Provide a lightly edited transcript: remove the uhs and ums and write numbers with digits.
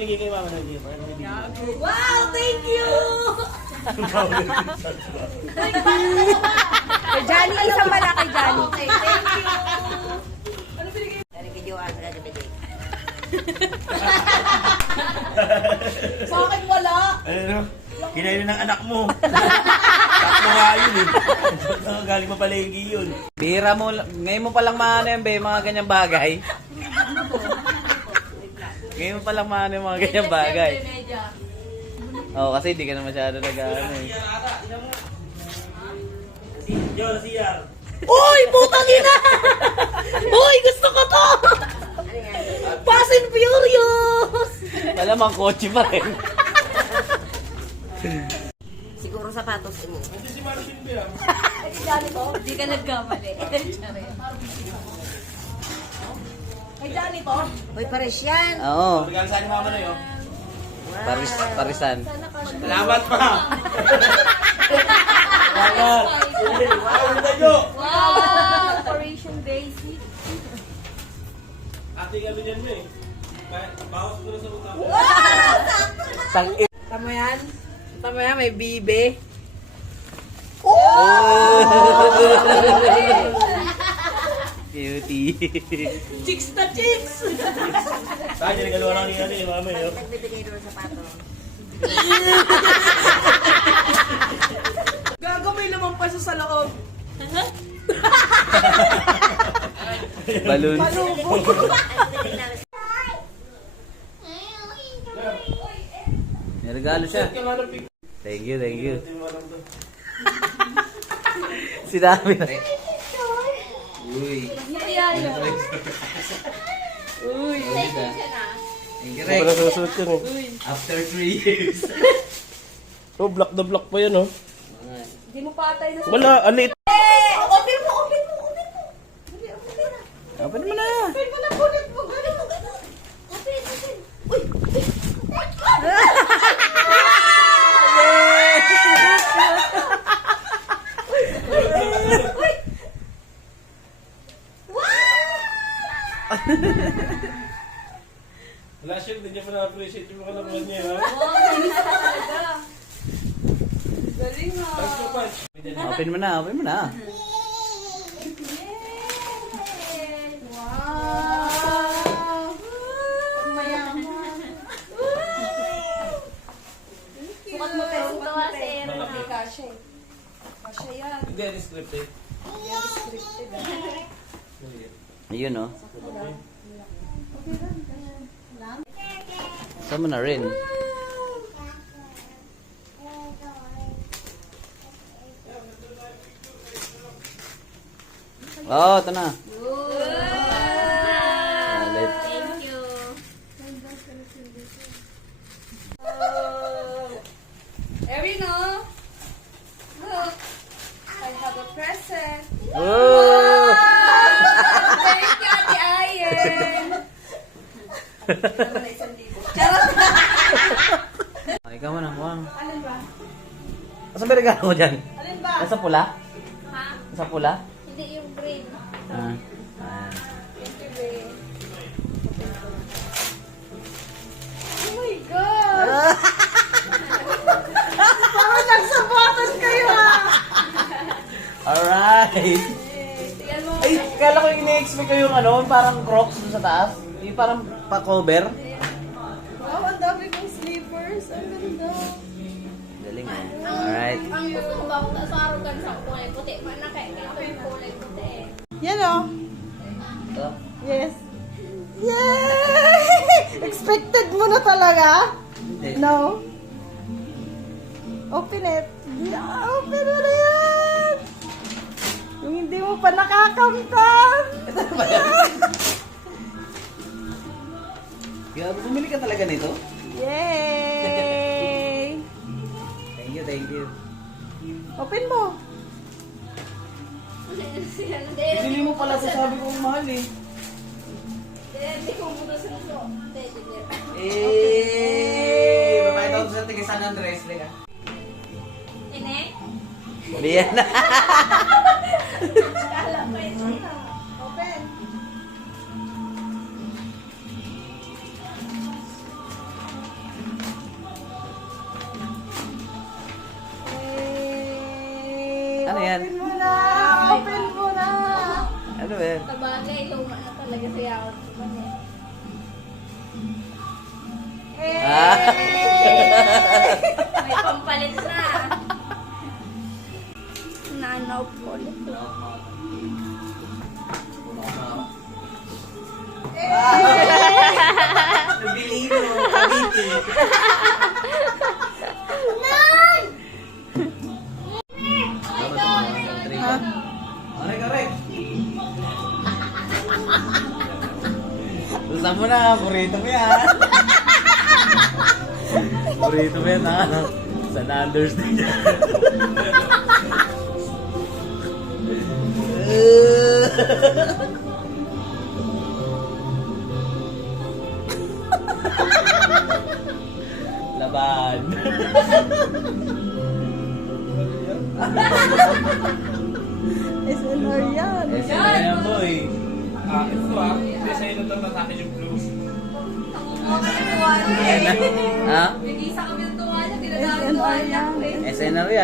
binigay kay mama na hindi pa. Wow, thank you! Kay Johnny, isang pala kay Johnny. Okay, thank you! Ano binigay? Dari kay Joanne sa gagabigay. Sa akin wala. Ano? Kinain ng anak mo. Tatlo nga yun eh. Galing pa palengke yun. Bira mo, ngayon mo palang maano yan, be, mga ganyang bagay. Ngayon mo palang maano yung mga ganyang bagay. Oo, kasi di ka na masyado nag-ano eh. John, CR. Uy, putang ina! Uy, gusto ko to! Fast and Furious! Malamang kotse pa rin. Siguro sapatos mo. Hindi ka nagkamali. Kay Johnny to? Hoy, pares yan. Oo, Regalo saan ni mama na yun? parisan. Salamat pa! Salamat! Wow! Tayo! Wow! Operation Basic. Ate kami dyan mo eh. Bawas ko na sa utang. Tama yan? Tama yan, may bibe. Cutie. Chicks na chicks! Saan niya nagalawa lang ni ano eh, mama eh. Nagbibigay doon sa sapatos. Gago, may lamang paso sa loob. Balloon. May regalo siya. Thank you, thank you. Sinabi na. Uy. Uy, Thank you, Ito pala susunod yun eh. After 3 years. Oh, block the block pa yun oh. hindi mo patay na Wala, alit. Open mo, open mo, open mo. Open mo na. Open mo na, bunot mo. Ganun mo, ganun. Open, open. Uy, uy. Uy. Wala siya, hindi niya pa na-appreciate yung mga laman niya ha. Galing ha. Open mo na, open mo na. Wow! Mayaman. Sukat mo tayo, sukat mo tayo. Hindi kasha eh. Kasha yan. Hindi, ano scripted. Ayun oh. Sama na rin. Oh, ito na. Ulit. Thank you. Erino, look. I have a present. Oh! Thank you, Ate Ayen. Charot. Ay, ikaw man ang Alin ba? Asan ba regalo mo dyan? Alin ba? Nasa pula? Ha? Nasa pula? Hindi yung green. Ah. Thank you, babe. Oh my God! Parang nagsabotan kayo ha! Alright! Tingnan mo. Ay, kala ko yung ina-expect ko yung ano, parang crocs doon sa taas. Yung parang pa-cover. Wow, ang dami kong slippers. Ang ganda. Galing ah. Alright. Ang gusto ko ba kung sa arugan sa kulay puti? Kaya yung kulay puti. Yan o. Ito. Yes. Yay! Expected mo na talaga? Hindi. No. Open it. Yeah, open mo na yan. Yung hindi mo pa nakakamtan. Ito na ba yan? Grabe, bumili ka talaga nito? Yay! Thank you, thank you. Open mo. Hindi. Binili mo pala sa sabi kong mahal eh. Hindi ko muna sinuso. Hindi, hindi. Eh, babae daw sa tiga San Andres, liga. Ine? Diyan na. Kala pa yun. Open. Ano yan? Open mo na! Open mo na! Ano ba yan? Sabagay, luma na talaga sa yakot ko man eh. Ah! May pampalit na. Nanaw po. Nabilino, kabiti. Arek. Usa mo na, burrito mo yan. Burrito mo yan, ha? Sa Nando's din yan. Laban. SNR yan. Ese na yan, boy. Hindi sa'yo na ito sa akin yung blue. Ha? Nag-isa kami ng tuwa niya, SNR yan. SNR yan.